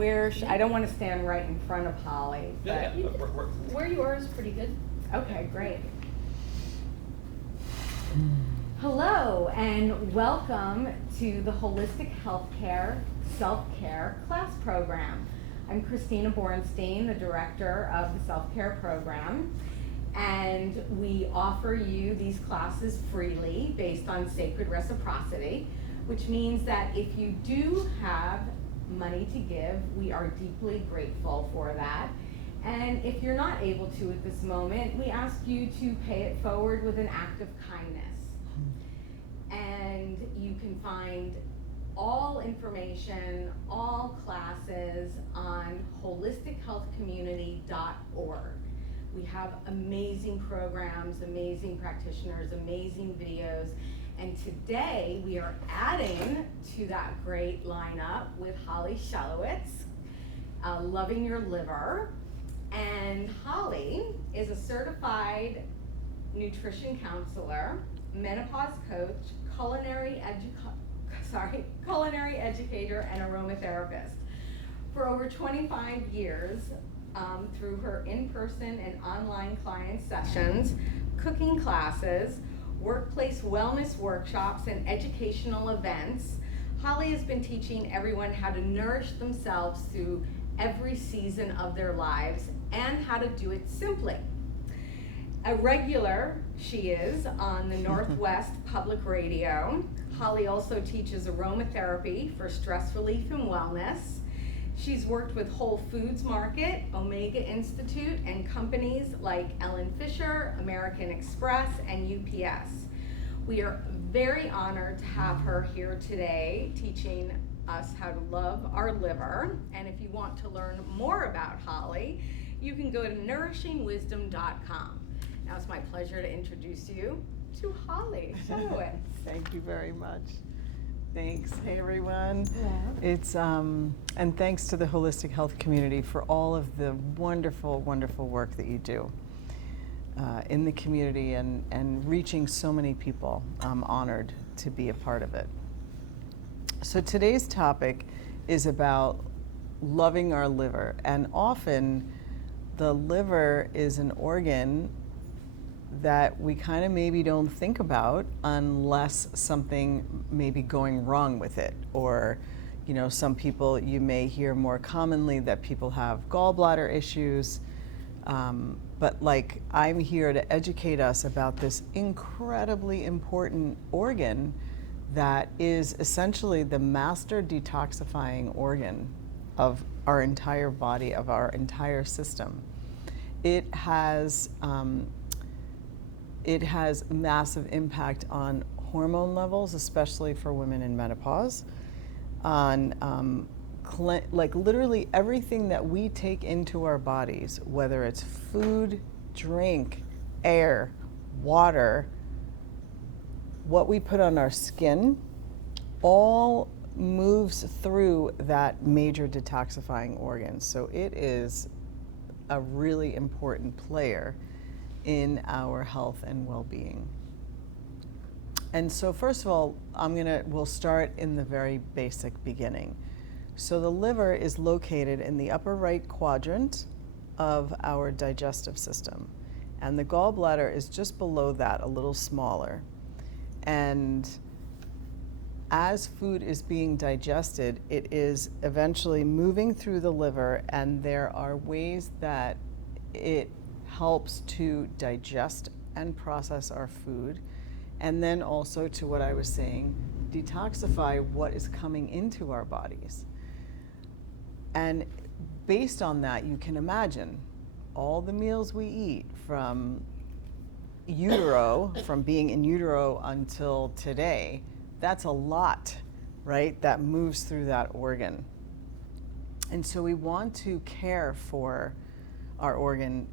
I don't want to stand right in front of Holly. Yeah, yeah. Where you are is pretty good. Okay, great. Hello, and welcome to the Holistic Healthcare Self-Care class program. I'm Christina Bornstein, the director of the self-care program, and we offer you these classes freely based on sacred reciprocity, which means that if you do have money to give, we are deeply grateful for that. And if you're not able to at this moment, we ask you to pay it forward with an act of kindness. And you can find all information, all classes on holistichealthcommunity.org. We have amazing programs, amazing practitioners, amazing videos, and today we are adding to that great lineup with Holly Schelowitx, Loving Your Liver. And Holly is a certified nutrition counselor, menopause coach, culinary educator, and aromatherapist. For over 25 years, through her in-person and online client sessions, cooking classes, workplace wellness workshops, and educational events, Holly has been teaching everyone how to nourish themselves through every season of their lives and how to do it simply. A regular, she is, on the Northwest Public Radio. Holly also teaches aromatherapy for stress relief and wellness. She's worked with Whole Foods Market, Omega Institute, and companies like Ellen Fisher, American Express, and UPS. We are very honored to have her here today teaching us how to love our liver. And if you want to learn more about Holly, you can go to nourishingwisdom.com. Now it's my pleasure to introduce you to Holly Schelowitx. Thank you very much. Thanks. Hey everyone. Yeah. It's and thanks to the holistic health community for all of the wonderful, wonderful work that you do in the community and reaching so many people. I'm honored to be a part of it. So today's topic is about loving our liver, and often the liver is an organ that we kind of maybe don't think about unless something may be going wrong with it. Or, you know, some people, you may hear more commonly that people have gallbladder issues. But like, I'm here to educate us about this incredibly important organ that is essentially the master detoxifying organ of our entire body, of our entire system. It has massive impact on hormone levels, especially for women in menopause, on like literally everything that we take into our bodies, whether it's food, drink, air, water, what we put on our skin, all moves through that major detoxifying organ. So it is a really important player in our health and well-being. And so first of all, we'll start in the very basic beginning. So the liver is located in the upper right quadrant of our digestive system, and the gallbladder is just below that, a little smaller. And as food is being digested, it is eventually moving through the liver, and there are ways that it helps to digest and process our food, and then also, to what I was saying, detoxify what is coming into our bodies. And based on that, you can imagine all the meals we eat from from being in utero until today. That's a lot, right? That moves through that organ. And so we want to care for our organ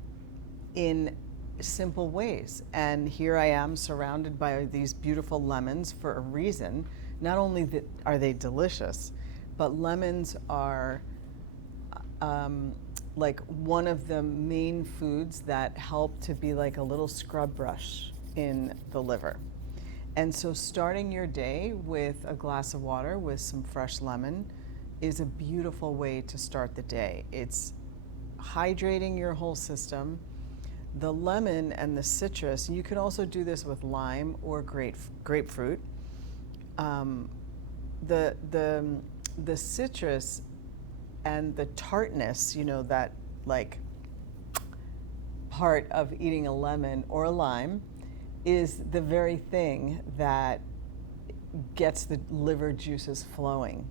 in simple ways. And here I am surrounded by these beautiful lemons for a reason. Not only are they delicious, but lemons are like one of the main foods that help to be like a little scrub brush in the liver. And so starting your day with a glass of water with some fresh lemon is a beautiful way to start the day. It's hydrating your whole system. The lemon and the citrus, you can also do this with lime or grapefruit. The citrus and the tartness, that like part of eating a lemon or a lime, is the very thing that gets the liver juices flowing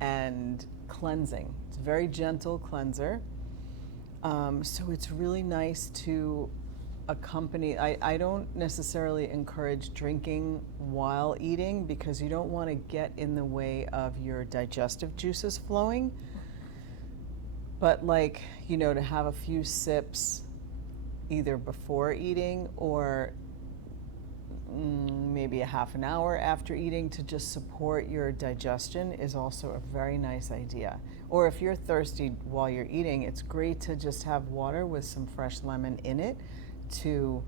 and cleansing. It's a very gentle cleanser. So it's really nice to accompany. I don't necessarily encourage drinking while eating because you don't want to get in the way of your digestive juices flowing. But to have a few sips either before eating or maybe a half an hour after eating to just support your digestion is also a very nice idea. Or if you're thirsty while you're eating, it's great to just have water with some fresh lemon in it to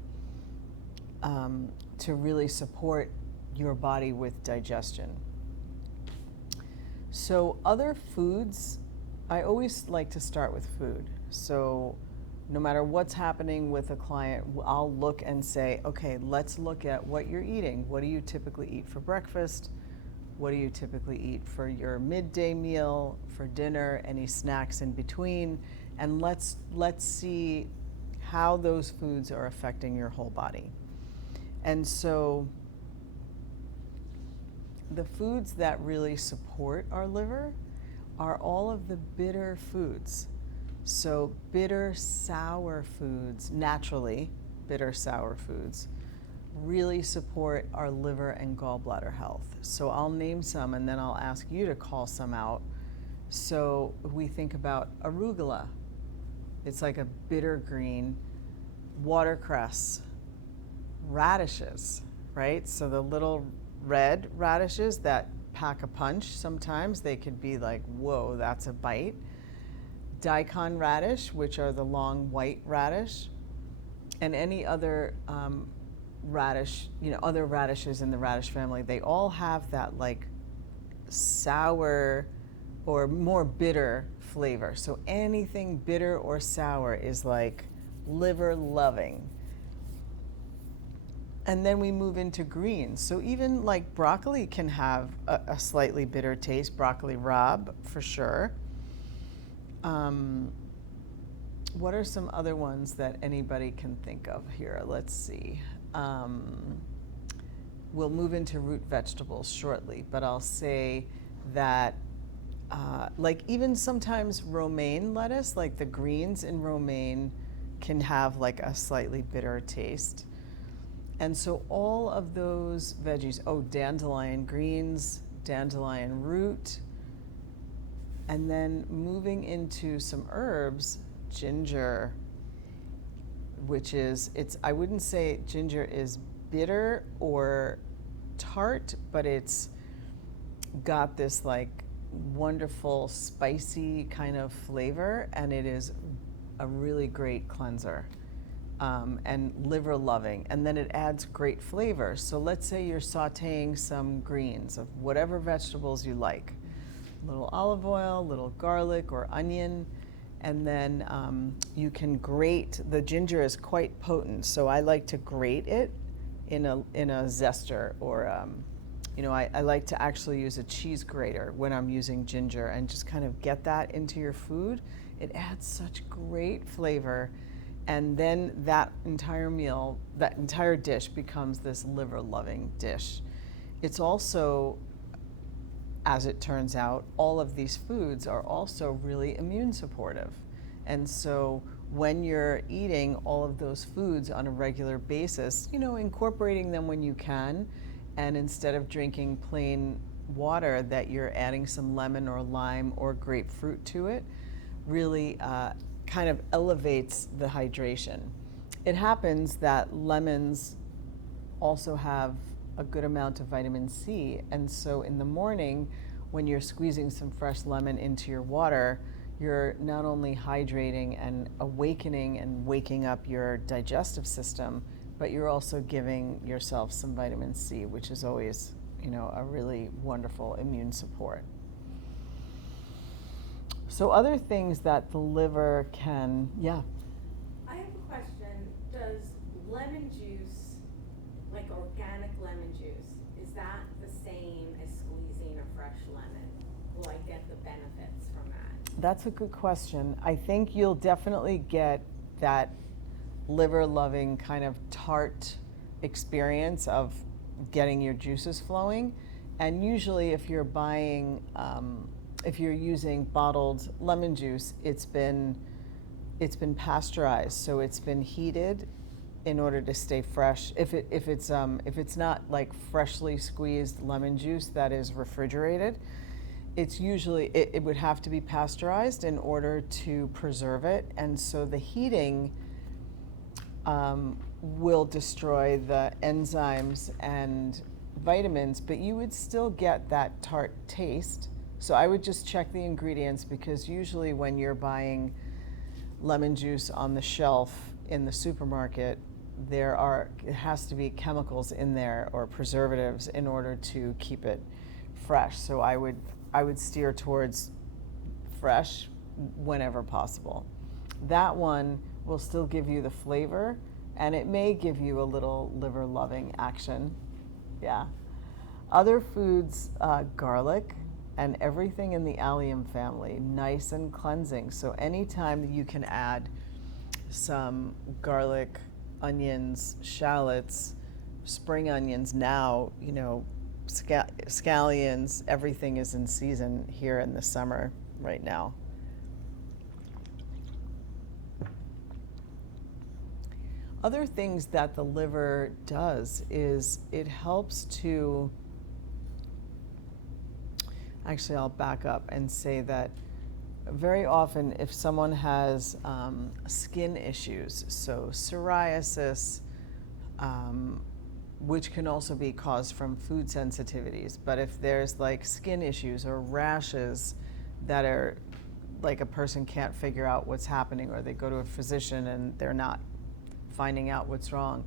really support your body with digestion. So other foods, I always like to start with food. So no matter what's happening with a client, I'll look and say, okay, let's look at what you're eating. What do you typically eat for breakfast? What do you typically eat for your midday meal, for dinner, any snacks in between? And let's see how those foods are affecting your whole body. And so the foods that really support our liver are all of the bitter foods. So bitter, sour foods, naturally, bitter, sour foods, really support our liver and gallbladder health. So I'll name some and then I'll ask you to call some out. So we think about arugula. It's like a bitter green. Watercress, radishes, right? So the little red radishes that pack a punch sometimes, they could be like, whoa, that's a bite. Daikon radish, which are the long white radish, and any other radish, other radishes in the radish family, they all have that like sour or more bitter flavor. So anything bitter or sour is like liver loving. And then we move into greens. So even like broccoli can have a slightly bitter taste, broccoli rabe for sure. What are some other ones that anybody can think of here? Let's see. We'll move into root vegetables shortly, but I'll say that like even sometimes romaine lettuce, like the greens in romaine can have like a slightly bitter taste. And so all of those veggies, dandelion greens, dandelion root, and then moving into some herbs, ginger, which is, I wouldn't say ginger is bitter or tart, but it's got this like wonderful spicy kind of flavor, and it is a really great cleanser. And liver loving, and then it adds great flavor. So let's say you're sauteing some greens of whatever vegetables you like, a little olive oil, a little garlic or onion, and then you can grate. The ginger is quite potent, so I like to grate it in a zester, or I like to actually use a cheese grater when I'm using ginger and just kind of get that into your food. It adds such great flavor. And then that entire meal, that entire dish becomes this liver-loving dish. It's also, as it turns out, all of these foods are also really immune supportive. And so when you're eating all of those foods on a regular basis, incorporating them when you can, and instead of drinking plain water, that you're adding some lemon or lime or grapefruit to it, really kind of elevates the hydration. It happens that lemons also have a good amount of vitamin C, and so in the morning when you're squeezing some fresh lemon into your water, you're not only hydrating and awakening and waking up your digestive system, but you're also giving yourself some vitamin C, which is always, a really wonderful immune support. So other things that the liver can, yeah. I have a question. Does lemon juice, like organic lemon juice, is that the same as squeezing a fresh lemon? Will I get the benefits from that? That's a good question. I think you'll definitely get that liver-loving kind of tart experience of getting your juices flowing. And usually if you're buying, if you're using bottled lemon juice, it's been pasteurized, so it's been heated in order to stay fresh. If it's not like freshly squeezed lemon juice that is refrigerated, it's usually, it would have to be pasteurized in order to preserve it. And so the heating will destroy the enzymes and vitamins, but you would still get that tart taste. So I would just check the ingredients, because usually when you're buying lemon juice on the shelf in the supermarket, it has to be chemicals in there or preservatives in order to keep it fresh. So I would steer towards fresh whenever possible. That one will still give you the flavor, and it may give you a little liver loving action. Yeah. Other foods, garlic and everything in the allium family, nice and cleansing. So anytime that you can add some garlic, onions, shallots, spring onions, now, you know, scallions, everything is in season here in the summer right now. Other things that the liver does is it helps to, actually I'll back up and say that very often if someone has skin issues, so psoriasis, which can also be caused from food sensitivities, but if there's like skin issues or rashes that are like a person can't figure out what's happening, or they go to a physician and they're not finding out what's wrong,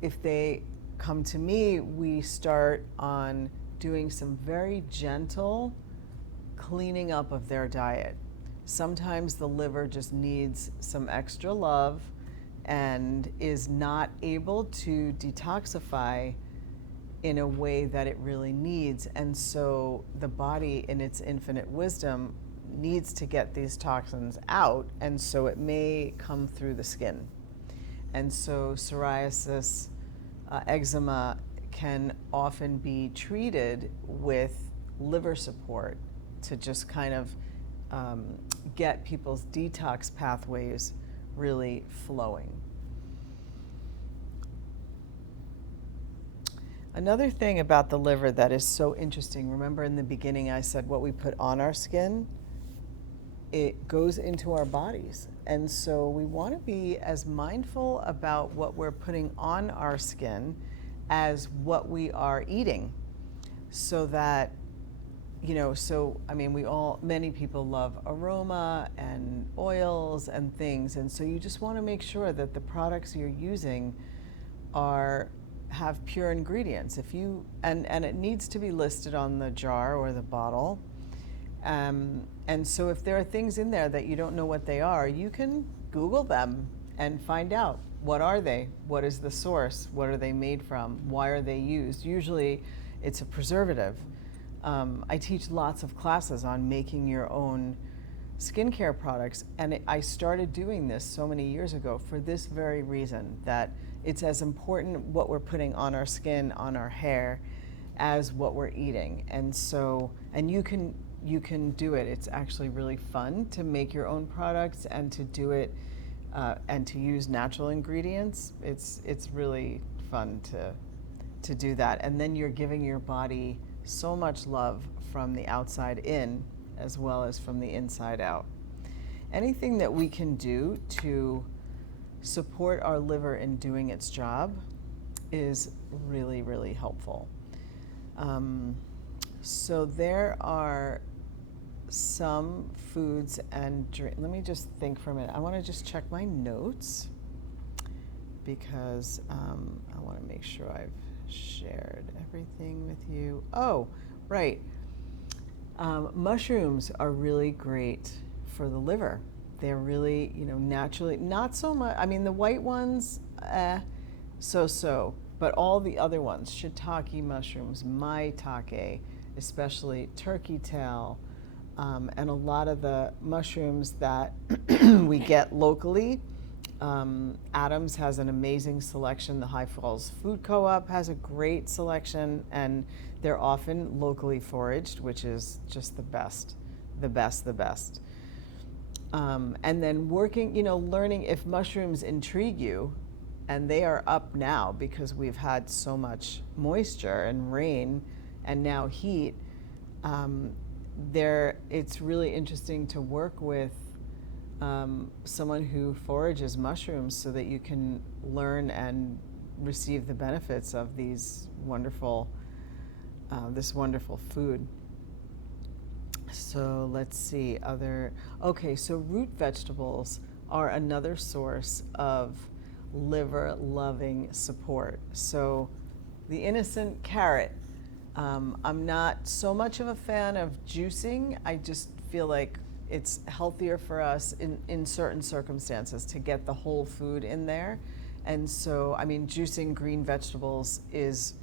if they come to me, we start on doing some very gentle cleaning up of their diet. Sometimes the liver just needs some extra love and is not able to detoxify in a way that it really needs. And so the body, in its infinite wisdom, needs to get these toxins out, and so it may come through the skin. And so psoriasis, eczema can often be treated with liver support to just kind of get people's detox pathways really flowing. Another thing about the liver that is so interesting, remember in the beginning I said what we put on our skin, it goes into our bodies. And so we want to be as mindful about what we're putting on our skin as what we are eating, so that, you know, so I mean, many people love aroma and oils and things, and so you just want to make sure that the products you're using have pure ingredients. If you and it needs to be listed on the jar or the bottle. And so if there are things in there that you don't know what they are, you can Google them and find out, what are they? What is the source? What are they made from? Why are they used? Usually it's a preservative. I teach lots of classes on making your own skincare products, and I started doing this so many years ago for this very reason, that it's as important what we're putting on our skin, on our hair, as what we're eating. And so, and you can do it. It's actually really fun to make your own products and to do it and to use natural ingredients. It's really fun to do that. And then you're giving your body so much love from the outside in as well as from the inside out. Anything that we can do to support our liver in doing its job is really, really helpful. So there are some foods and drink. Let me just think for a minute. I want to just check my notes because I want to make sure I've shared everything with you. Oh, right. Mushrooms are really great for the liver. They're really, naturally, not so much. I mean, the white ones, so. But all the other ones, shiitake mushrooms, maitake, especially turkey tail, and a lot of the mushrooms that we get locally. Adams has an amazing selection. The High Falls Food Co-op has a great selection, and they're often locally foraged, which is just the best. And then learning if mushrooms intrigue you, and they are up now because we've had so much moisture and rain and now heat. It's really interesting to work with someone who forages mushrooms so that you can learn and receive the benefits of this wonderful food. So let's see so root vegetables are another source of liver loving support. So the innocent carrot, I'm not so much of a fan of juicing. I just feel like it's healthier for us in certain circumstances to get the whole food in there. And so, juicing green vegetables is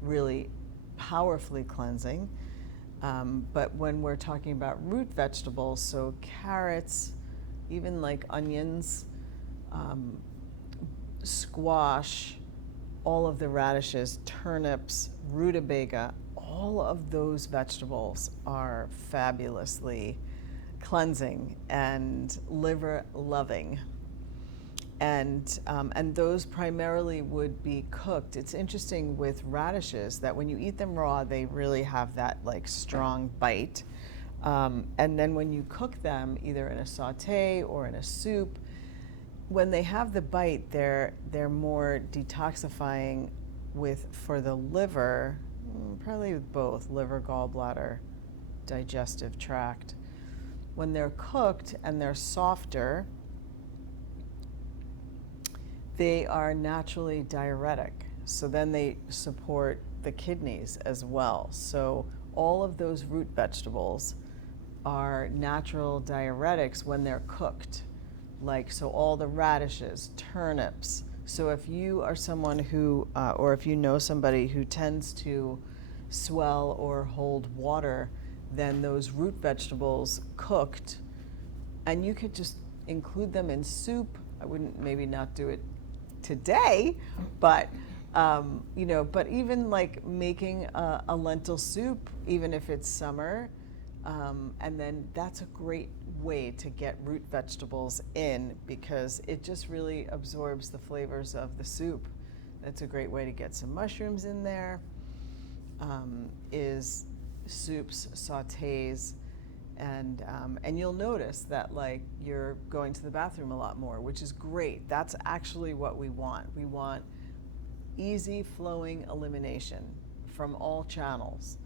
really powerfully cleansing. But when we're talking about root vegetables, so carrots, even like onions, squash, all of the radishes, turnips, rutabaga, all of those vegetables are fabulously cleansing and liver loving. And those primarily would be cooked. It's interesting with radishes that when you eat them raw, they really have that like strong bite. And then when you cook them, either in a saute or in a soup, when they have the bite, they're more detoxifying for the liver, probably with both liver, gallbladder, digestive tract. When they're cooked and they're softer, they are naturally diuretic. So then they support the kidneys as well. So all of those root vegetables are natural diuretics when they're cooked. So all the radishes, turnips. So if you are someone who, or if you know somebody who tends to swell or hold water, then those root vegetables cooked, and you could just include them in soup. I wouldn't maybe not do it today, but but even like making a lentil soup, even if it's summer, and then that's a great way to get root vegetables in because it just really absorbs the flavors of the soup. That's a great way to get some mushrooms in there. Is soups, sautés, and you'll notice that like you're going to the bathroom a lot more, which is great. That's actually what we want. We want easy flowing elimination from all channels.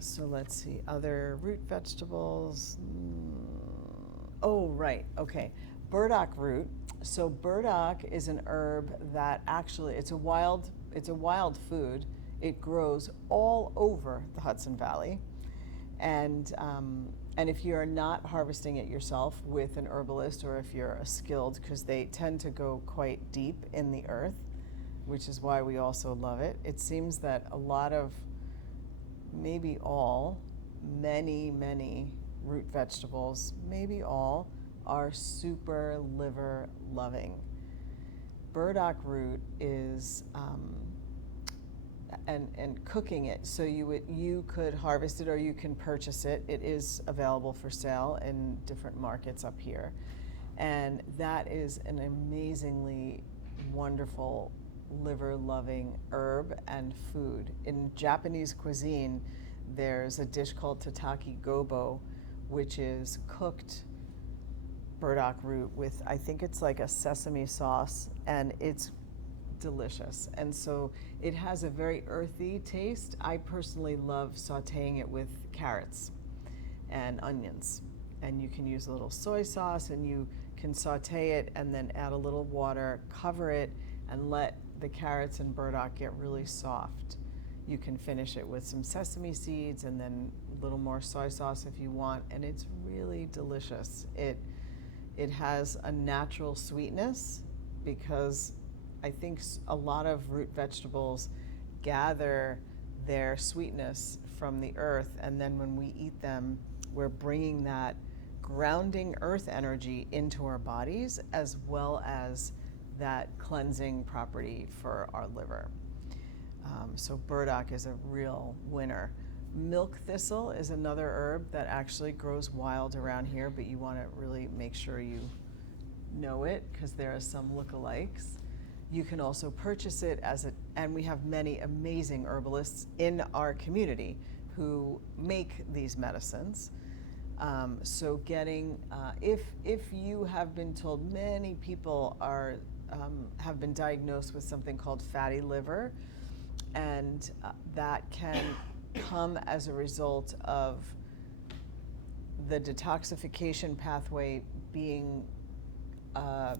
So let's see, other root vegetables. Oh, right, okay. Burdock root. So burdock is an herb that actually, it's a wild food. It grows all over the Hudson Valley. And if you're not harvesting it yourself with an herbalist, or if you're a skilled, because they tend to go quite deep in the earth, which is why we also love it. It seems that a lot of, maybe all, many root vegetables, maybe all, are super liver loving. Burdock root is, and cooking it, so you could harvest it or you can purchase it. It is available for sale in different markets up here. And that is an amazingly wonderful liver-loving herb and food. In Japanese cuisine, there's a dish called tataki gobo, which is cooked burdock root with, I think it's like a sesame sauce, and it's delicious. And so it has a very earthy taste. I personally love sauteing it with carrots and onions. And you can use a little soy sauce, and you can saute it and then add a little water, cover it, and let the carrots and burdock get really soft. You can finish it with some sesame seeds and then a little more soy sauce if you want, and it's really delicious. It has a natural sweetness because I think a lot of root vegetables gather their sweetness from the earth, and then when we eat them, we're bringing that grounding earth energy into our bodies as well as that cleansing property for our liver. So burdock is a real winner. Milk thistle is another herb that actually grows wild around here, but you want to really make sure you know it because there are some lookalikes. You can also purchase it and we have many amazing herbalists in our community who make these medicines. So getting, if you have been told, many people have been diagnosed with something called fatty liver, and that can come as a result of the detoxification pathway being, I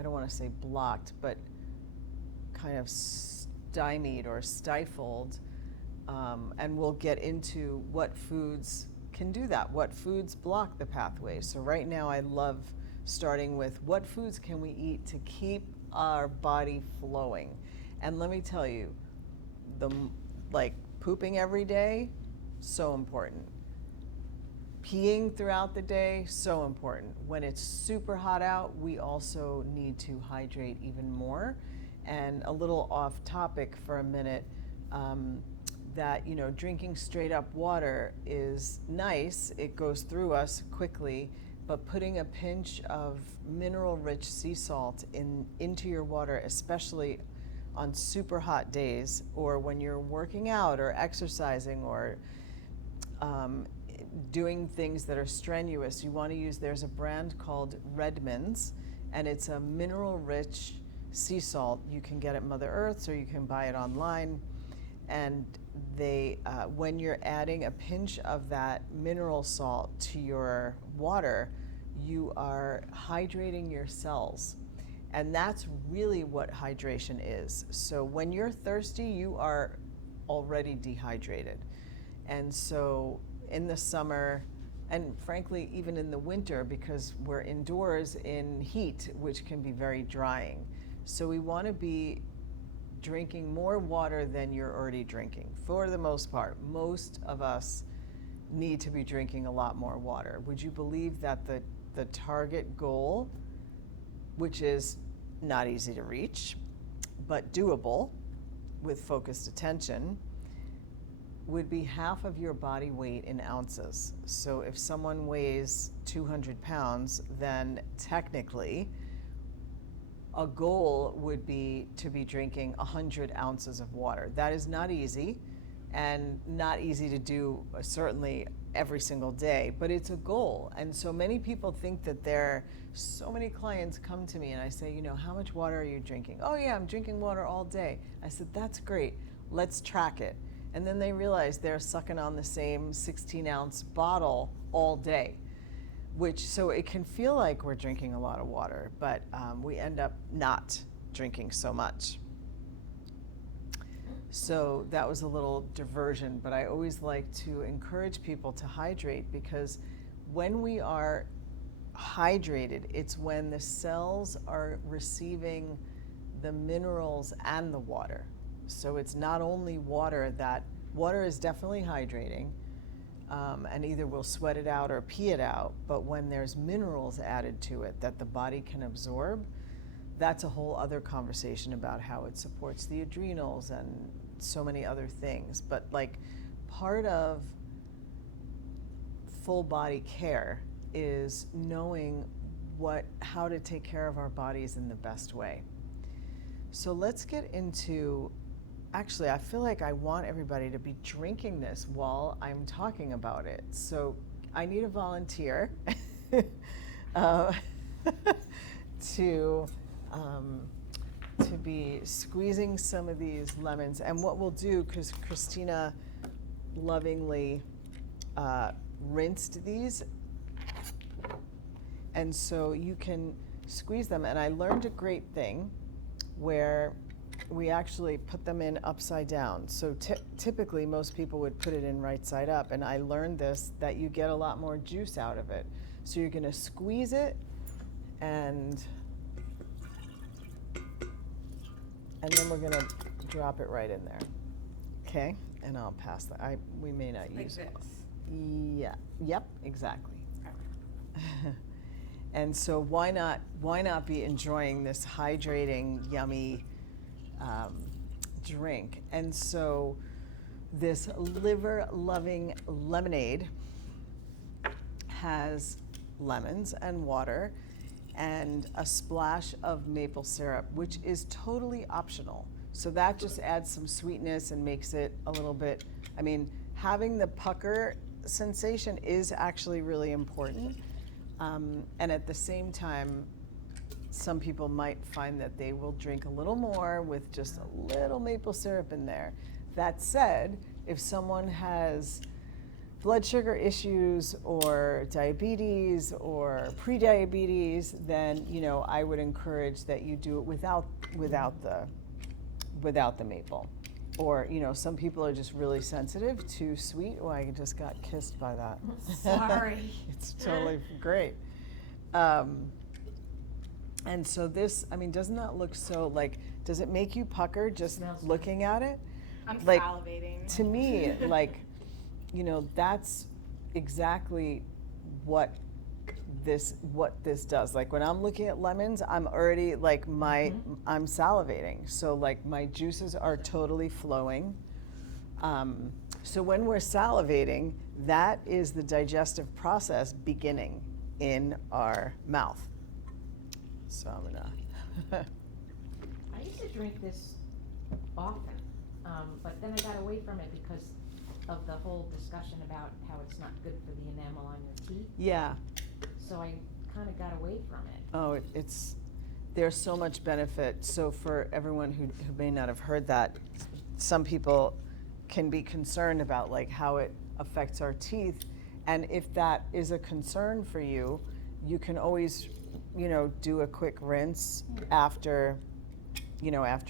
don't want to say blocked, but kind of stymied or stifled. And we'll get into what foods can do that, what foods block the pathway. So right now I love starting with what foods can we eat to keep our body flowing. And let me tell you, pooping every day, so important. Peeing throughout the day, so important. When it's super hot out, we also need to hydrate even more. And a little off topic for a minute, that, you know, drinking straight up water is nice, it goes through us quickly, but putting a pinch of mineral rich sea salt into your water, especially on super hot days or when you're working out or exercising or doing things that are strenuous, you want to use, there's a brand called Redmond's, and it's a mineral rich sea salt. You can get it Mother Earth's or you can buy it online. And they, when you're adding a pinch of that mineral salt to your water, you are hydrating your cells. And that's really what hydration is. So when you're thirsty, you are already dehydrated. And so in the summer, and frankly, even in the winter, because we're indoors in heat, which can be very drying. So we want to be drinking more water than you're already drinking. For the most part, most of us need to be drinking a lot more water. Would you believe that the target goal, which is not easy to reach, but doable with focused attention, would be half of your body weight in ounces. So if someone weighs 200 pounds, then technically a goal would be to be drinking 100 ounces of water. That is not easy, and not easy to do certainly every single day, but it's a goal. And so many people think that so many clients come to me and I say, you know, how much water are you drinking? Oh yeah, I'm drinking water all day. I said, that's great, let's track it. And then they realize they're sucking on the same 16-ounce bottle all day, so it can feel like we're drinking a lot of water, but we end up not drinking so much. So that was a little diversion, but I always like to encourage people to hydrate, because when we are hydrated, it's when the cells are receiving the minerals and the water. So it's not only water is definitely hydrating, and either we'll sweat it out or pee it out, but when there's minerals added to it that the body can absorb, that's a whole other conversation about how it supports the adrenals and so many other things. But like, part of full body care is knowing how to take care of our bodies in the best way. So let's get into, actually, I feel like I want everybody to be drinking this while I'm talking about it. So I need a volunteer to be squeezing some of these lemons. And what we'll do, because Christina lovingly rinsed these, and so you can squeeze them. And I learned a great thing where we actually put them in upside down. So typically most people would put it in right side up, and I learned this, that you get a lot more juice out of it. So you're gonna squeeze it and then we're gonna drop it right in there. Okay, and I'll pass that. We may not Like use it. this. Yeah, yep, exactly. And so why not be enjoying this hydrating, yummy drink? And so this liver-loving lemonade has lemons and water and a splash of maple syrup, which is totally optional. So that just adds some sweetness and makes it a little bit, I mean, having the pucker sensation is actually really important. And at the same time, some people might find that they will drink a little more with just a little maple syrup in there. That said, if someone has blood sugar issues or diabetes or pre-diabetes, then I would encourage that you do it without the maple. Or some people are just really sensitive to sweet. Oh, I just got kissed by that. Sorry. It's totally great. And so this, I mean, doesn't that look so does it make you pucker just looking at it? I'm Like, salivating. To me, that's exactly what this does. Like when I'm looking at lemons, I'm already I'm salivating. So my juices are totally flowing. So when we're salivating, that is the digestive process beginning in our mouth. So I'm gonna. I used to drink this often, but then I got away from it because of the whole discussion about how it's not good for the enamel on your teeth. Yeah. So I kind of got away from it. Oh, there's so much benefit. So for everyone who may not have heard that, some people can be concerned about how it affects our teeth. And if that is a concern for you, you can always, do a quick rinse after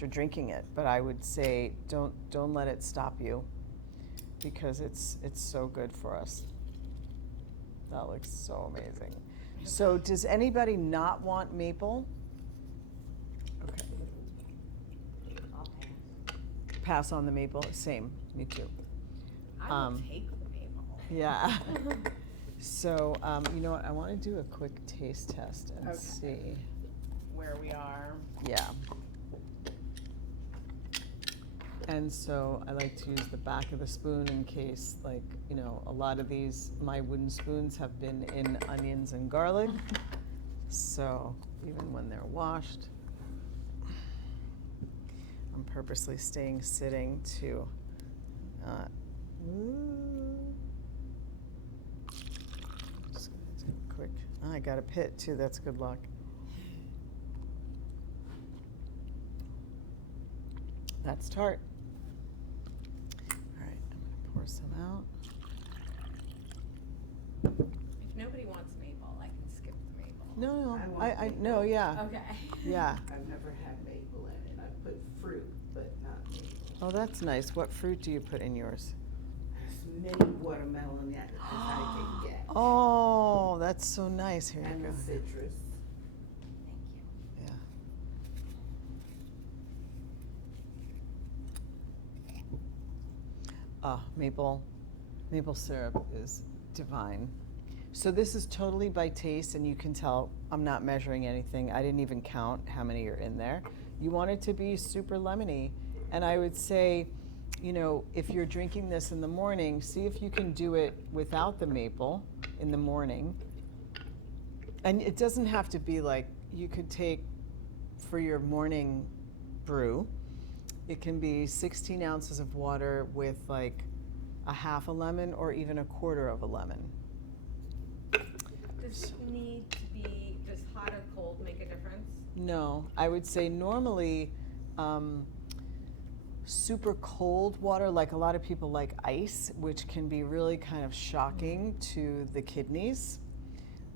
drinking it. But I would say don't let it stop you, because it's so good for us. That looks so amazing. So does anybody not want maple? Okay. I'll pass. Pass on the maple. Same. Me too. I will take the maple. Yeah. So you know what? I want to do a quick taste test and Okay. see. Where we are. Yeah. And so I like to use the back of the spoon in case, a lot of my wooden spoons have been in onions and garlic. So even when they're washed, I'm purposely staying sitting to not. Just gonna do a quick. I got a pit too. That's good luck. That's tart. All right, I'm gonna pour some out. If nobody wants maple, I can skip the maple. No, I want I maple. no, yeah, Okay. yeah. I've never had maple in it. I put fruit, but not maple. Oh, that's nice. What fruit do you put in yours? As many watermelon as I can get. Oh, that's so nice. Here And you the go. citrus. Thank you. Yeah. Maple syrup is divine. So this is totally by taste, and you can tell I'm not measuring anything. I didn't even count how many are in there. You want it to be super lemony, and I would say, if you're drinking this in the morning, see if you can do it without the maple in the morning. And it doesn't have to be you could take for your morning brew. It can be 16 ounces of water with a half a lemon or even a quarter of a lemon. Does it need to be, does hot or cold make a difference? No, I would say normally super cold water, a lot of people like ice, which can be really kind of shocking to the kidneys.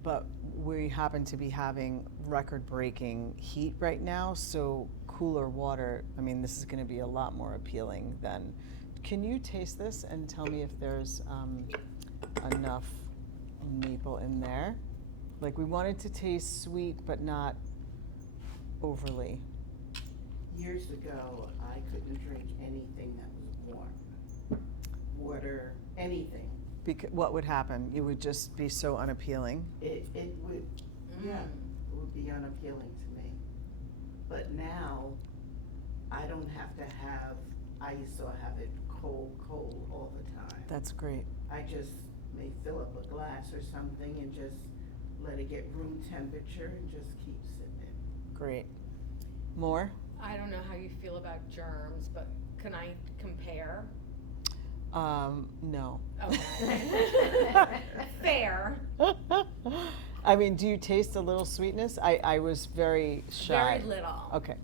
But we happen to be having record-breaking heat right now, so cooler water, I mean, this is going to be a lot more appealing than. Can you taste this and tell me if there's enough maple in there? Like, we want it to taste sweet, but not overly. Years ago, I couldn't drink anything that was warm. Water, anything. What would happen? It would just be so unappealing. It would, yeah, it would be unappealing to me. But now, I don't have to have ice or have it cold all the time. That's great. I just may fill up a glass or something and just let it get room temperature and just keep sipping. Great. More? I don't know how you feel about germs, but can I compare? No. Okay. Fair. I mean, do you taste a little sweetness? I was very shy. Very little. Okay.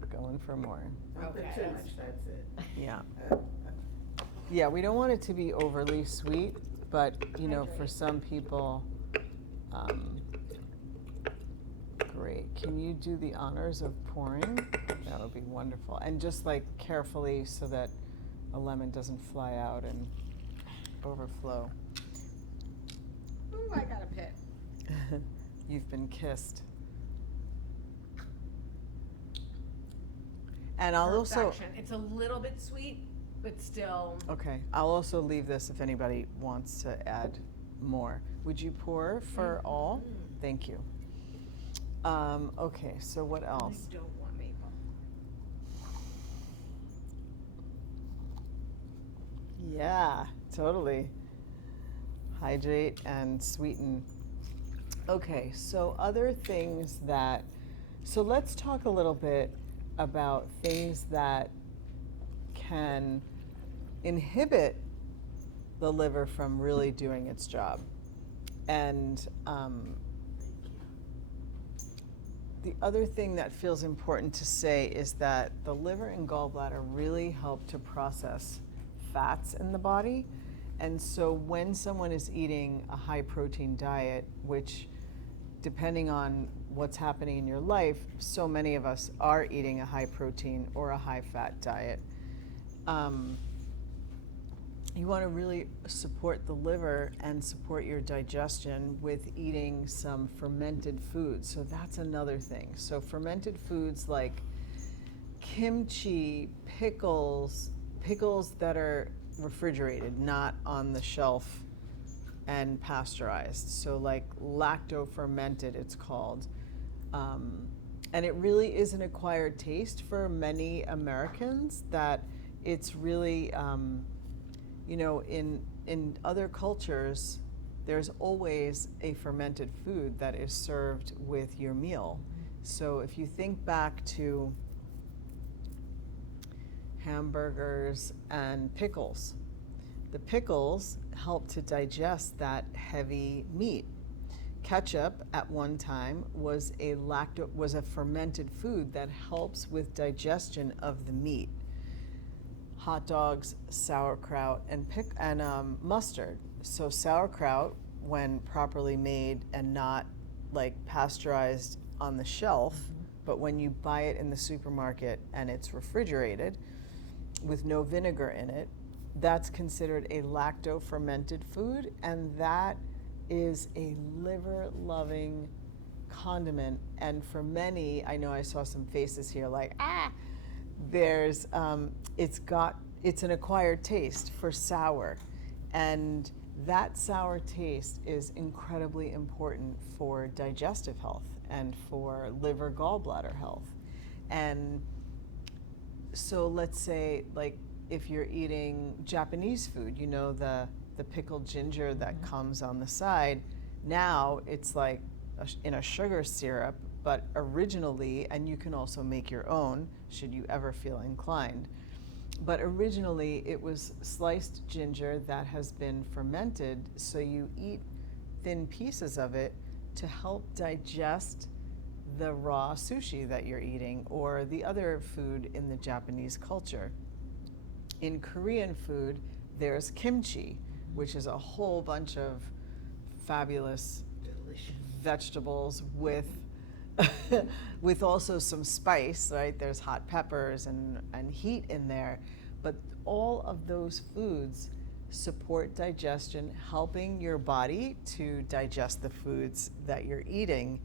We're going for more. Don't put Okay, too that's- much, that's it. Yeah. Yeah, we don't want it to be overly sweet, but, you know, for Hydrate. some people, great. Can you do the honors of pouring? That would be wonderful. And just like carefully so that a lemon doesn't fly out and overflow. Ooh, I got a pit. You've been kissed. And I'll also, Perfection. It's a little bit sweet, but still. okay, I'll also leave this if anybody wants to add more. Would you pour for all? Thank you. Okay, so what I else? don't want maple. Yeah, totally. Hydrate and sweeten. Okay, so other things that, so let's talk a little bit about things that can inhibit the liver from really doing its job. And the other thing that feels important to say is that the liver and gallbladder really help to process fats in the body. And so when someone is eating a high protein diet, which depending on what's happening in your life, so many of us are eating a high protein or a high fat diet. You want to really support the liver and support your digestion with eating some fermented foods. So that's another thing. So fermented foods like kimchi, pickles that are refrigerated, not on the shelf and pasteurized. So like lacto-fermented, it's called. And it really is an acquired taste for many Americans that it's really, you know, in other cultures, there's always a fermented food that is served with your meal. So if you think back to hamburgers and pickles, the pickles help to digest that heavy meat. Ketchup at one time was a fermented food that helps with digestion of the meat. Hot dogs, sauerkraut, and mustard. So sauerkraut, when properly made and not like pasteurized on the shelf, but when you buy it in the supermarket and it's refrigerated with no vinegar in it, that's considered a lacto-fermented food, and that is a liver-loving condiment. And for many, I know I saw some faces here like, there's, it's an acquired taste for sour. And that sour taste is incredibly important for digestive health and for liver gallbladder health. And so let's say, like, if you're eating Japanese food, you know, the pickled ginger that comes on the side, now it's like in a sugar syrup, but originally, and you can also make your own should you ever feel inclined, but originally it was sliced ginger that has been fermented, so you eat thin pieces of it to help digest the raw sushi that you're eating or the other food in the Japanese culture. In Korean food, there's kimchi, which is a whole bunch of fabulous Delicious. vegetables with with also some spice, right? There's hot peppers and heat in there. But all of those foods support digestion, helping your body to digest the foods that you're eating.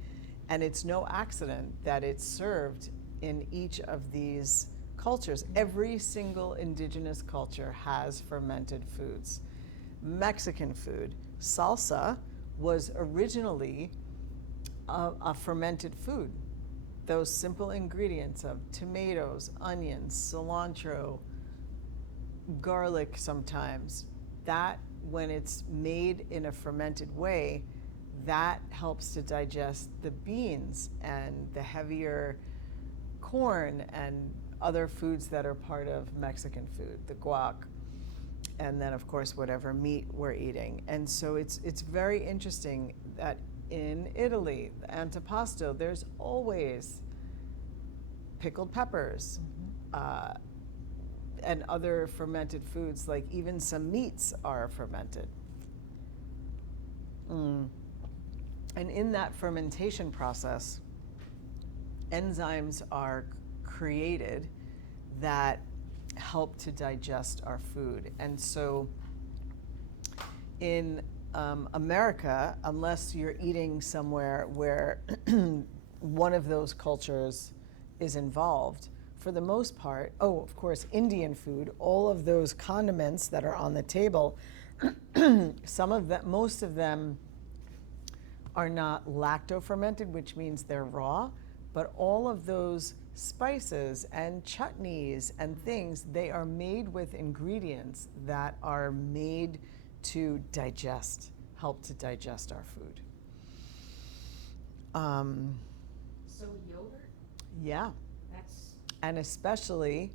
And it's no accident that it's served in each of these cultures. Every single indigenous culture has fermented foods. Mexican food, salsa, was originally a fermented food. Those simple ingredients of tomatoes, onions, cilantro, garlic sometimes, that when it's made in a fermented way, that helps to digest the beans and the heavier corn and other foods that are part of Mexican food, the guac, and then of course whatever meat we're eating. And so it's very interesting that in Italy, the antipasto, there's always pickled peppers, and other fermented foods, like even some meats are fermented. And in that fermentation process, enzymes are created that help to digest our food. And so in America, unless you're eating somewhere where one of those cultures is involved, for the most part, oh, of course, Indian food, all of those condiments that are on the table, some of them, most of them are not lacto-fermented, which means they're raw, but all of those spices and chutneys and things, they are made with ingredients that are made to digest, help to digest our food. So yogurt, Yeah. that's, And especially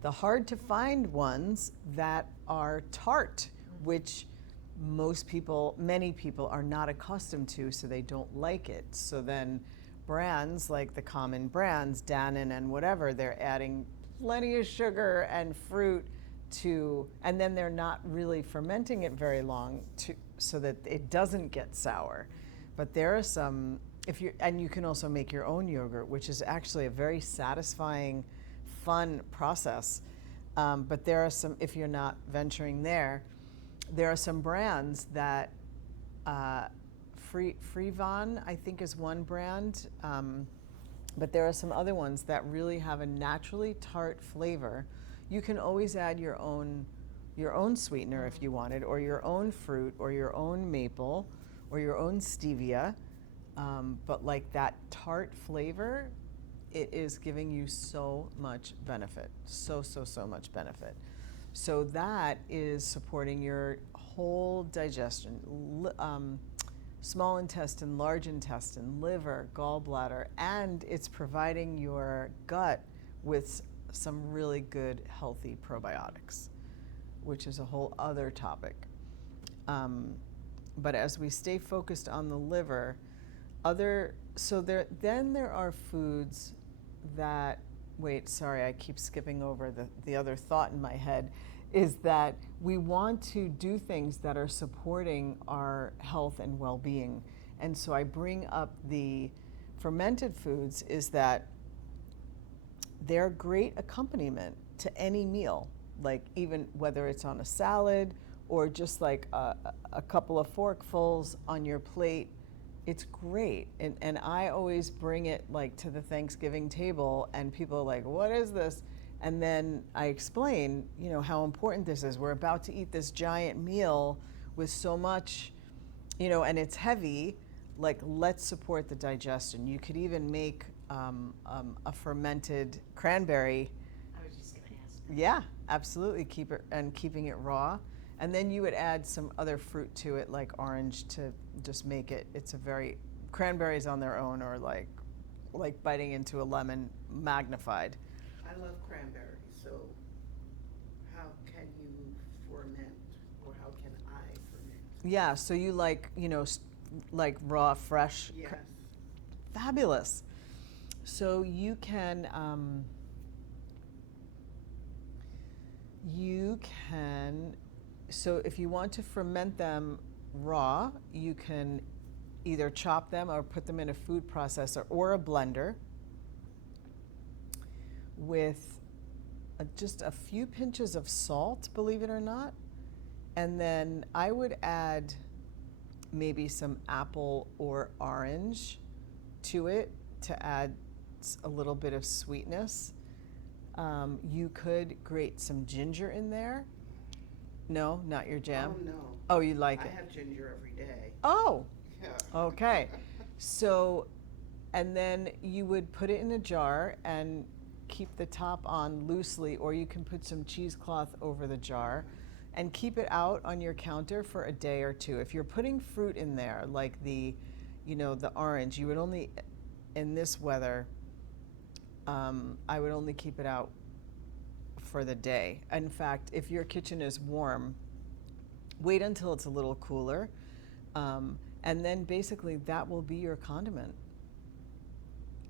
the hard to find ones that are tart, which many people are not accustomed to, so they don't like it. So then brands like the common brands, Dannon and whatever, they're adding plenty of sugar and fruit to, and then they're not really fermenting it very long so that it doesn't get sour. But there are some, and you can also make your own yogurt, which is actually a very satisfying, fun process. But there are some, if you're not venturing there are some brands that, Freevon, I think, is one brand, but there are some other ones that really have a naturally tart flavor. You can always add your own sweetener if you wanted, or your own fruit, or your own maple, or your own stevia. But like that tart flavor, it is giving you so much benefit, so much benefit. So that is supporting your whole digestion, small intestine, large intestine, liver, gallbladder, and it's providing your gut with some really good, healthy probiotics, which is a whole other topic. But as we stay focused on the liver, there are foods that, wait, sorry, I keep skipping over the other thought in my head, is that we want to do things that are supporting our health and well-being. And so I bring up the fermented foods is that they're great accompaniment to any meal, like even whether it's on a salad or just like a couple of forkfuls on your plate. It's great. And I always bring it like to the Thanksgiving table and people are like, what is this? And then I explain, how important this is. We're about to eat this giant meal with so much, and it's heavy. Like, let's support the digestion. You could even make a fermented cranberry. I was just gonna ask. Yeah, absolutely. Keeping it raw. And then you would add some other fruit to it, like orange, to just make it. Cranberries on their own, or like biting into a lemon magnified. I love cranberries, so how can you ferment, or how can I ferment? Yeah, so you like raw, fresh. Yes. Fabulous. So you can so if you want to ferment them raw, you can either chop them or put them in a food processor or a blender with just a few pinches of salt, believe it or not. And then I would add maybe some apple or orange to it to add a little bit of sweetness. You could grate some ginger in there. No, not your jam? Oh, no. Oh, you like I it? have ginger every day. Oh, Yeah. okay. So, and then you would put it in a jar and keep the top on loosely, or you can put some cheesecloth over the jar and keep it out on your counter for a day or two. If you're putting fruit in there, like the orange, you would only, in this weather, I would only keep it out for the day. In fact, if your kitchen is warm, wait until it's a little cooler, and then basically that will be your condiment.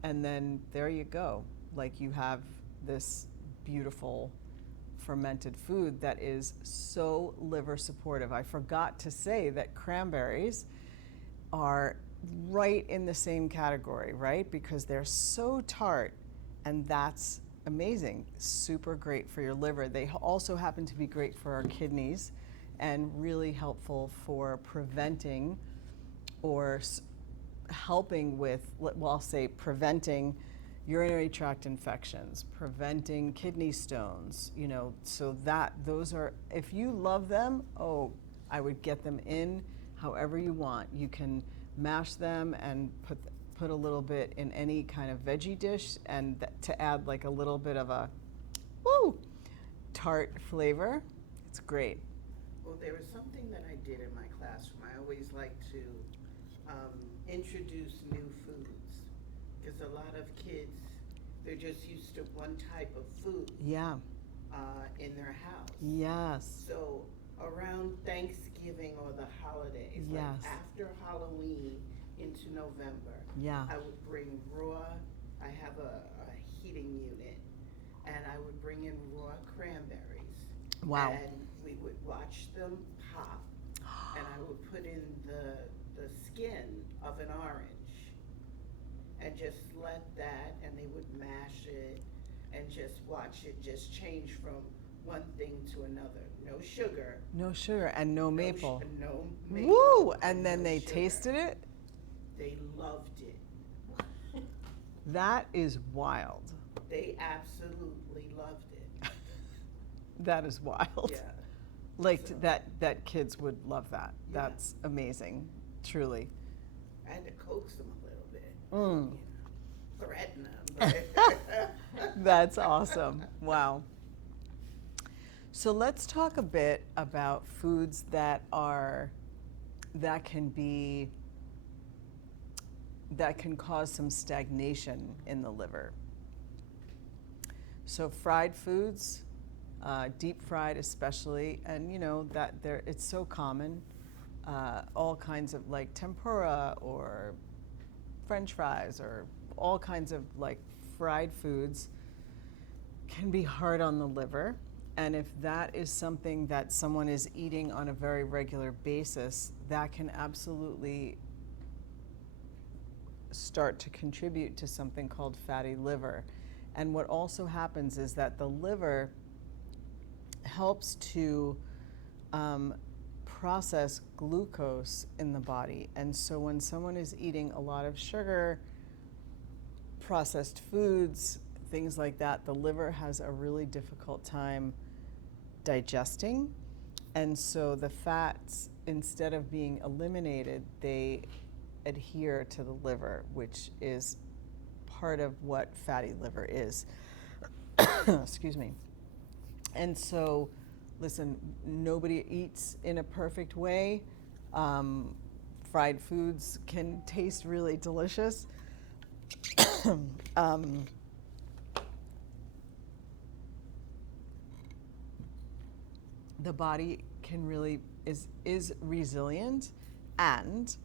And then there you go. Like, you have this beautiful fermented food that is so liver supportive. I forgot to say that cranberries are right in the same category, right? Because they're so tart, and that's amazing. Super great for your liver. They also happen to be great for our kidneys and really helpful for preventing or helping with, well, I'll say preventing urinary tract infections, preventing kidney stones, so that those are, if you love them, I would get them in however you want. You can mash them and put a little bit in any kind of veggie dish, and to add like a little bit of a tart flavor. It's great. Well, there was something that I did in my classroom. I always like to introduce new foods, because a lot of kids, they're just used to one type of food. Yeah. In their house. Yes. So around Thanksgiving or the holidays, Yes. like after Halloween into November, Yeah. I would bring raw, I have a heating unit, and I would bring in raw cranberries. Wow. And we would watch them pop, and I would put in the skin of an orange and just let that, and they would mash it and just watch it just change from one thing to another. No sugar. No sugar and no maple. No maple. Woo! And then no they sugar. tasted it? They loved it. That is wild. They absolutely loved it. That is wild. Yeah. Like So- that kids would love that. Yeah. That's amazing. Truly. I had to coax them a little bit. Mm. Threaten them. But That's awesome. Wow. So let's talk a bit about foods that can cause some stagnation in the liver. So fried foods, deep fried especially, and it's so common. All kinds of like tempura or French fries or all kinds of like fried foods can be hard on the liver. And if that is something that someone is eating on a very regular basis, that can absolutely start to contribute to something called fatty liver. And what also happens is that the liver helps to process glucose in the body. And so when someone is eating a lot of sugar, processed foods, things like that, the liver has a really difficult time digesting. And so the fats, instead of being eliminated, they adhere to the liver, which is part of what fatty liver is. Excuse me. And so, listen, nobody eats in a perfect way. Fried foods can taste really delicious. The body can really is resilient, and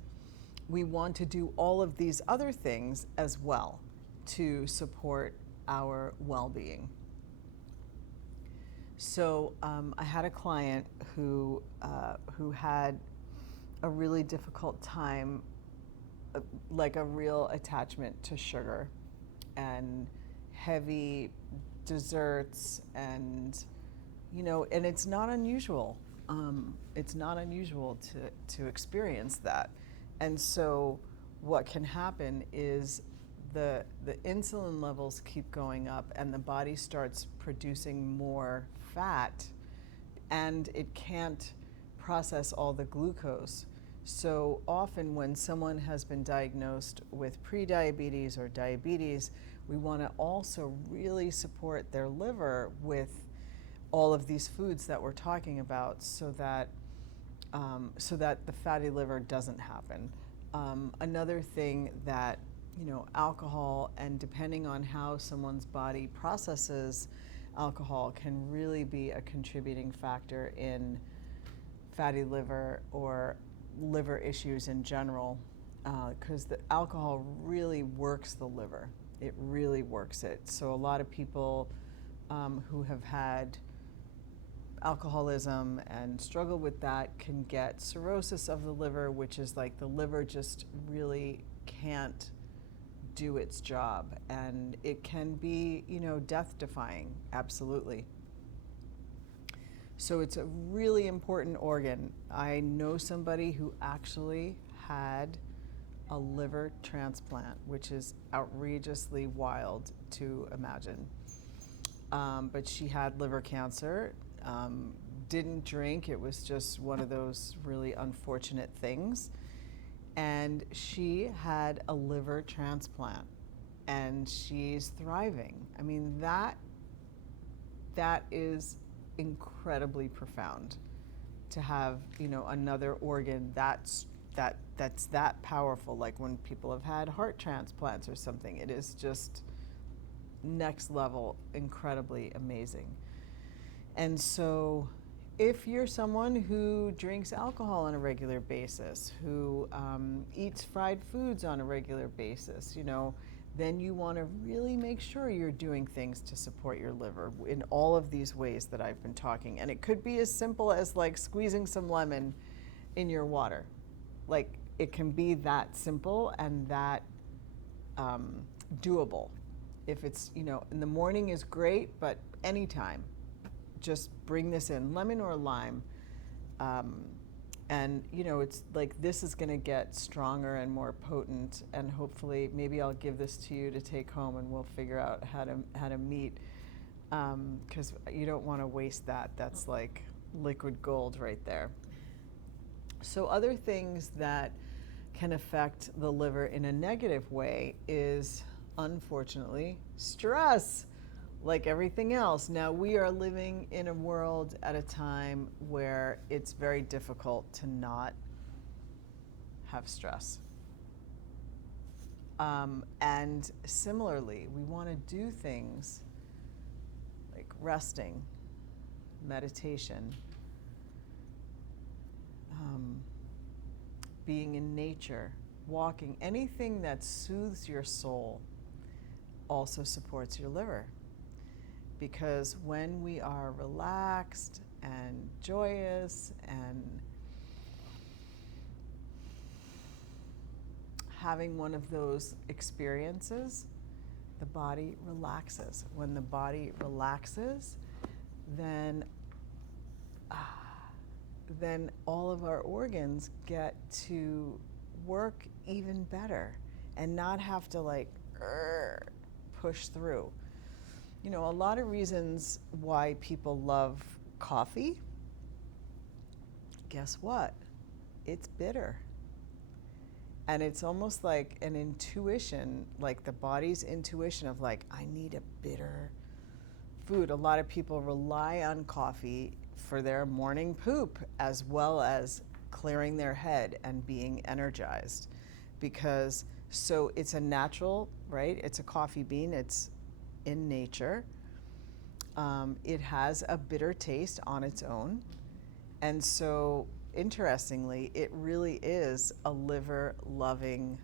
we want to do all of these other things as well to support our well-being. So I had a client who had a really difficult time like a real attachment to sugar and heavy desserts, and and it's not unusual. It's not unusual to experience that. And so what can happen is the insulin levels keep going up and the body starts producing more fat, and it can't process all the glucose. So often when someone has been diagnosed with prediabetes or diabetes, we want to also really support their liver with all of these foods that we're talking about, so that the fatty liver doesn't happen. Another thing that alcohol, and depending on how someone's body processes alcohol, can really be a contributing factor in fatty liver or liver issues in general, because the alcohol really works the liver. It really works it. So a lot of people who have had alcoholism and struggle with that can get cirrhosis of the liver, which is like the liver just really can't do its job, and it can be death defying, absolutely. So it's a really important organ. I know somebody who actually had a liver transplant, which is outrageously wild to imagine. But she had liver cancer, didn't drink. It was just one of those really unfortunate things. And she had a liver transplant, and she's thriving. I mean, that is incredibly profound, to have another organ that's that powerful. Like when people have had heart transplants or something, it is just next level, incredibly amazing. And so if you're someone who drinks alcohol on a regular basis, who eats fried foods on a regular basis, then you want to really make sure you're doing things to support your liver in all of these ways that I've been talking. And it could be as simple as like squeezing some lemon in your water. Like, it can be that simple and that doable. If it's, in the morning is great, but anytime, just bring this in, lemon or lime. And it's like, this is going to get stronger and more potent, and hopefully maybe I'll give this to you to take home and we'll figure out how to meet, because you don't want to waste that. That's like liquid gold right there. So other things that can affect the liver in a negative way is, unfortunately, stress. Like everything else. Now, we are living in a world at a time where it's very difficult to not have stress. And similarly, we want to do things like resting, meditation, being in nature, walking, anything that soothes your soul also supports your liver. Because when we are relaxed and joyous and having one of those experiences, the body relaxes. When the body relaxes, then all of our organs get to work even better and not have to like push through. A lot of reasons why people love coffee. Guess what? It's bitter. And it's almost like an intuition, like the body's intuition of like, I need a bitter food. A lot of people rely on coffee for their morning poop, as well as clearing their head and being energized. Because, so it's a natural, right? It's a coffee bean. It's in nature. It has a bitter taste on its own. And so, interestingly, it really is a liver-loving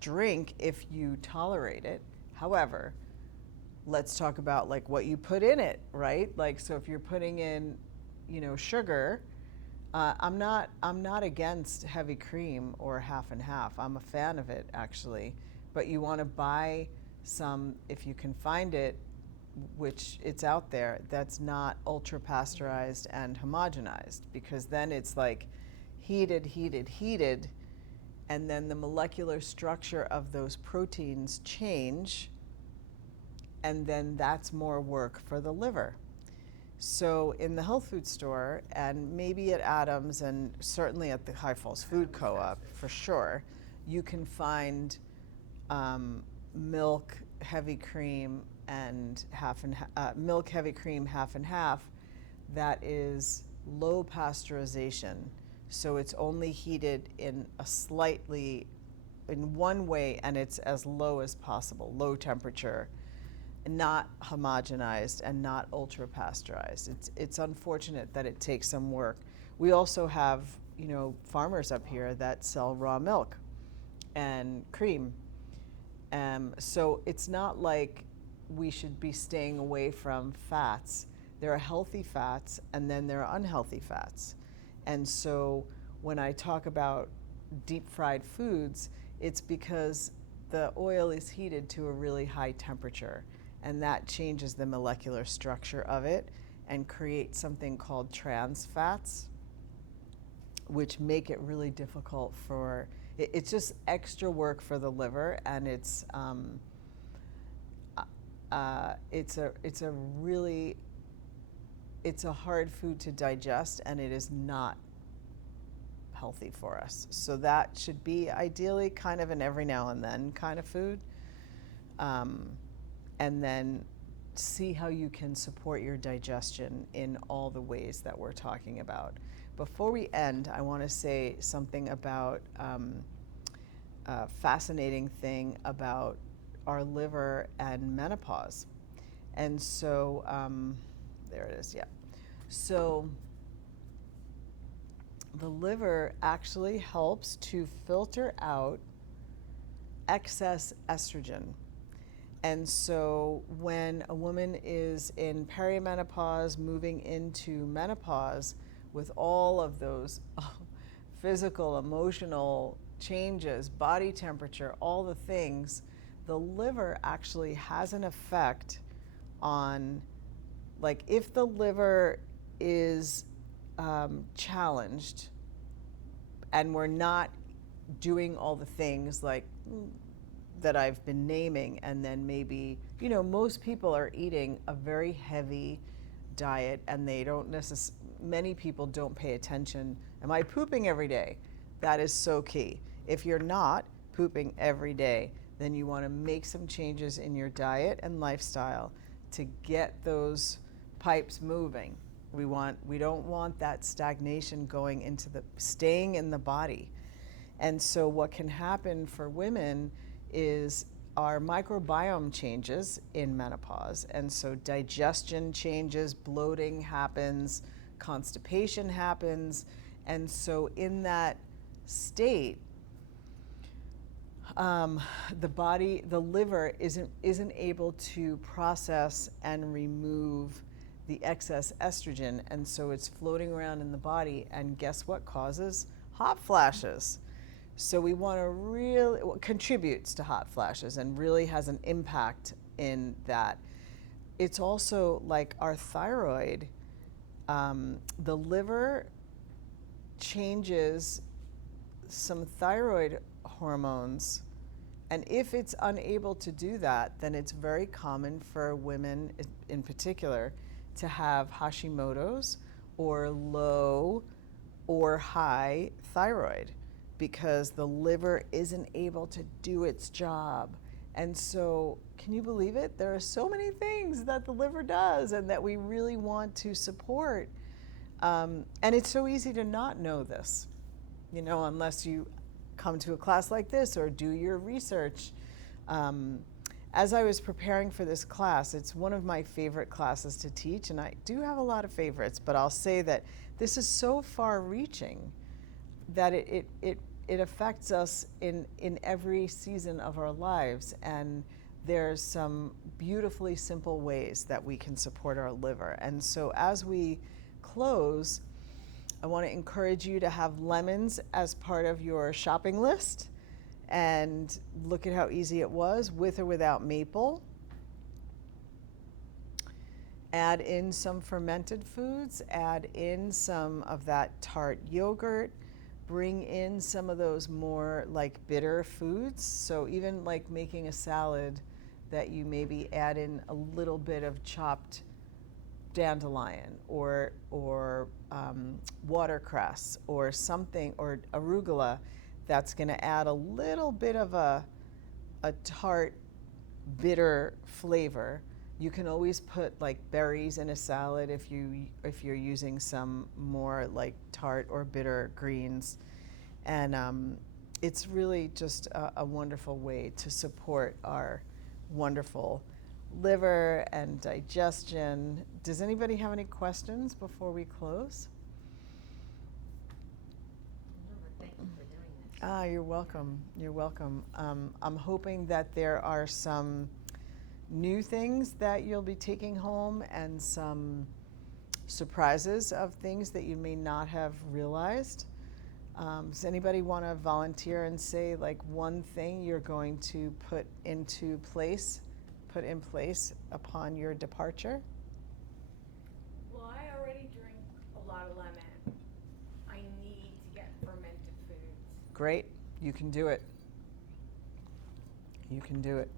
drink if you tolerate it. However, let's talk about like what you put in it, right? Like, so if you're putting in, sugar, I'm not against heavy cream or half and half. I'm a fan of it actually, but you want to buy some if you can find it, which it's out there, that's not ultra pasteurized and homogenized, because then it's like heated, and then the molecular structure of those proteins change, and then that's more work for the liver. So in the health food store, and maybe at Adams, and certainly at the High Falls Food Co-op for sure, you can find milk, heavy cream, and milk, heavy cream, half and half, that is low pasteurization. So it's only heated in one way, and it's as low as possible, low temperature, not homogenized and not ultra pasteurized. It's unfortunate that it takes some work. We also have, farmers up here that sell raw milk and cream. So it's not like we should be staying away from fats. There are healthy fats, and then there are unhealthy fats. And so when I talk about deep fried foods, it's because the oil is heated to a really high temperature, and that changes the molecular structure of it and creates something called trans fats, which make it really difficult for, it's just extra work for the liver, and it's a hard food to digest, and it is not healthy for us. So that should be ideally kind of an every now and then kind of food. And then see how you can support your digestion in all the ways that we're talking about. Before we end, I want to say something about a fascinating thing about our liver and menopause. And so, there it is, yeah. So the liver actually helps to filter out excess estrogen. And so when a woman is in perimenopause, moving into menopause, with all of those physical, emotional changes, body temperature, all the things, the liver actually has an effect on, like, if the liver is challenged and we're not doing all the things like that I've been naming, and then maybe, most people are eating a very heavy diet, and they don't many people don't pay attention. Am I pooping every day? That is so key. If you're not pooping every day, then you want to make some changes in your diet and lifestyle to get those pipes moving. We don't want that stagnation staying in the body. And so what can happen for women is our microbiome changes in menopause, and so digestion changes, bloating happens, constipation happens, and so in that state, the liver isn't able to process and remove the excess estrogen, and so it's floating around in the body, and guess what causes hot flashes? So we want to really, contributes to hot flashes and really has an impact in that. It's also like our thyroid, the liver changes some thyroid hormones, and if it's unable to do that, then it's very common for women in particular to have Hashimoto's or low or high thyroid, because the liver isn't able to do its job. And so, can you believe it? There are so many things that the liver does and that we really want to support. And it's so easy to not know this, unless you come to a class like this or do your research. As I was preparing for this class, it's one of my favorite classes to teach, and I do have a lot of favorites, but I'll say that this is so far-reaching that it affects us in every season of our lives, and there's some beautifully simple ways that we can support our liver. And so as we close, I want to encourage you to have lemons as part of your shopping list. And look at how easy it was, with or without maple. Add in some fermented foods, add in some of that tart yogurt, bring in some of those more like bitter foods. So even like making a salad, that you maybe add in a little bit of chopped dandelion or watercress or something, or arugula, that's going to add a little bit of a tart, bitter flavor. You can always put like berries in a salad if you're using some more like tart or bitter greens, and it's really just a wonderful way to support our wonderful liver and digestion. Does anybody have any questions before we close? No, but thank you for doing this. You're welcome. You're welcome. I'm hoping that there are some new things that you'll be taking home and some surprises of things that you may not have realized. Does anybody want to volunteer and say like one thing you're going to put in place upon your departure? Well, I already drink a lot of lemon. I need to get fermented foods. Great. You can do it. You can do it.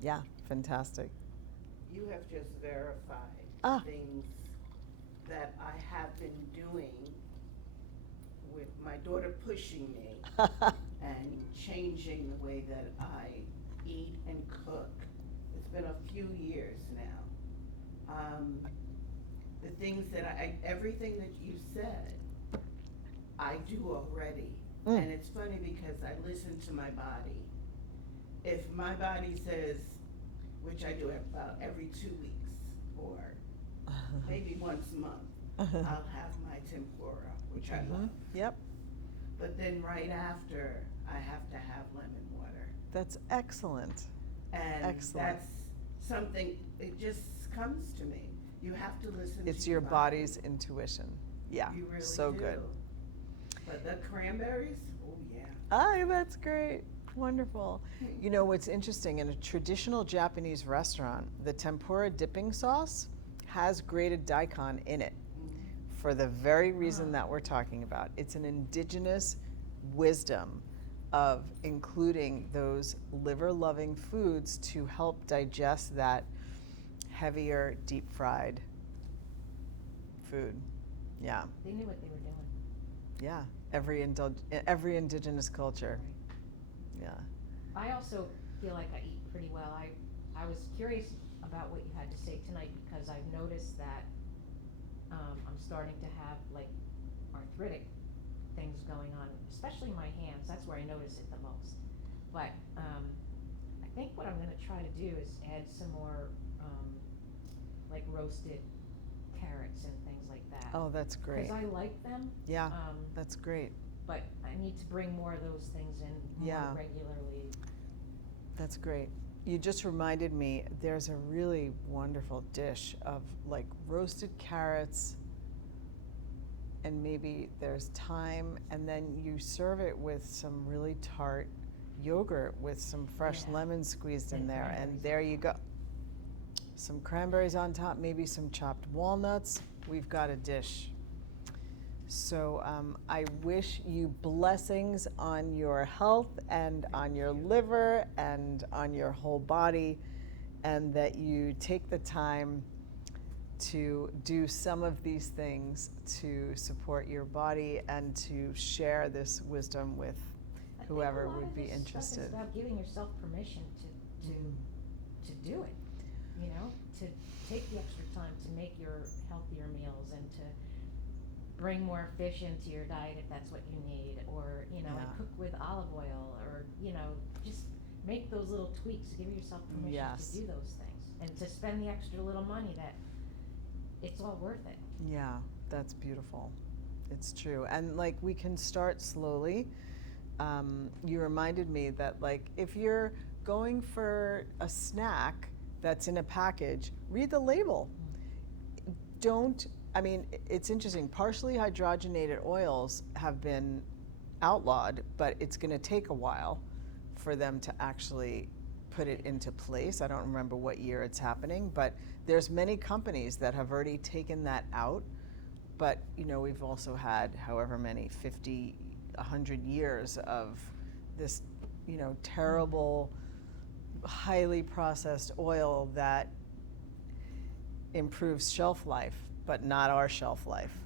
Yeah, fantastic. You have just verified things that I have been doing with my daughter pushing me and changing the way that I eat and cook. It's been a few years now. The things that everything that you said, I do already. And it's funny because I listen to my body. If my body says, which I do about every 2 weeks or maybe once a month, I'll have my tempura, which I love. Yep. But then right after, I have to have lemon water. That's excellent. And Excellent. that's something, it just comes to me. You have to listen to It's your body's intuition. Yeah. You really so do. good. But the cranberries, oh yeah. That's great. Wonderful. You know what's interesting, in a traditional Japanese restaurant, the tempura dipping sauce has grated daikon in it for the very reason that we're talking about. It's an indigenous wisdom of including those liver-loving foods to help digest that heavier, deep-fried food. Yeah, They knew what they were doing. yeah. Every indigenous culture. Right. Yeah. I also feel like I eat pretty well. I was curious about what you had to say tonight because I've noticed that I'm starting to have like arthritic things going on, especially my hands. That's where I notice it the most. But I think what I'm going to try to do is add some more like roasted carrots and things like that. Oh, that's great. Because I like them. Yeah, that's great. But I need to bring more of those things in more Yeah. regularly. That's great. You just reminded me, there's a really wonderful dish of like roasted carrots, and maybe there's thyme, and then you serve it with some really tart yogurt with some fresh Yeah. lemon squeezed in And there, and cranberries. there you go. Some cranberries on top, maybe some chopped walnuts. We've got a dish. So I wish you blessings on your health and on your liver and on your whole body, and that you take the time to do some of these things to support your body and to share this wisdom with I think whoever a lot would of be this stuff interested. is about giving yourself permission to do it, you know, to take the extra time to make your healthier meals and to bring more fish into your diet if that's what you need, or, you know, Yeah. like cook with olive oil, or, you know, just make those little tweaks, give yourself permission Yes. to do those things and to spend the extra little money. That it's all worth it. Yeah, that's beautiful. It's true. And like we can start slowly. You reminded me that like if you're going for a snack that's in a package, read the label. Don't I mean, it's interesting. Partially hydrogenated oils have been outlawed, but it's going to take a while for them to actually put it into place. I don't remember what year it's happening, but there's many companies that have already taken that out. But, you know, we've also had however many, 50, 100 years of this, you know, terrible, highly processed oil that improves shelf life, but not our shelf life.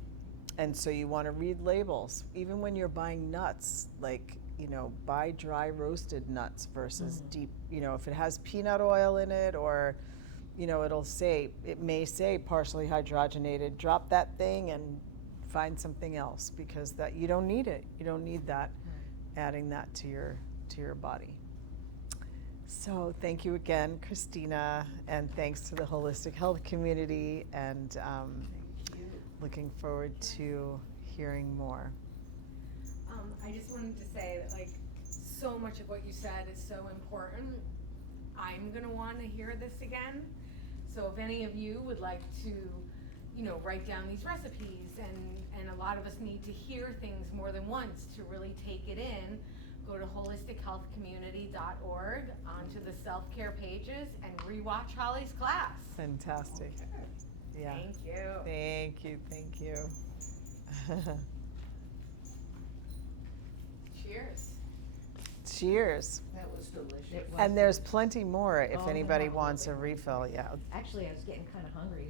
And so you want to read labels, even when you're buying nuts, like, you know, buy dry roasted nuts versus deep, you know, if it has peanut oil in it, or, you know, it may say partially hydrogenated, drop that thing and find something else, because that, you don't need it. You don't need that, adding that to your body. So thank you again, Christina, and thanks to the holistic health community, and looking forward to hearing more. I just wanted to say that, like, so much of what you said is so important. I'm gonna wanna hear this again. So if any of you would like to, you know, write down these recipes, and a lot of us need to hear things more than once to really take it in, go to holistichealthcommunity.org, onto the self-care pages, and rewatch Holly's class. Fantastic. Yeah. Thank you. Thank you. Thank you. Cheers. Cheers. That was delicious. It was. And there's plenty more if Oh, anybody yeah. wants a refill. Yeah. Actually, I was getting kind of hungry.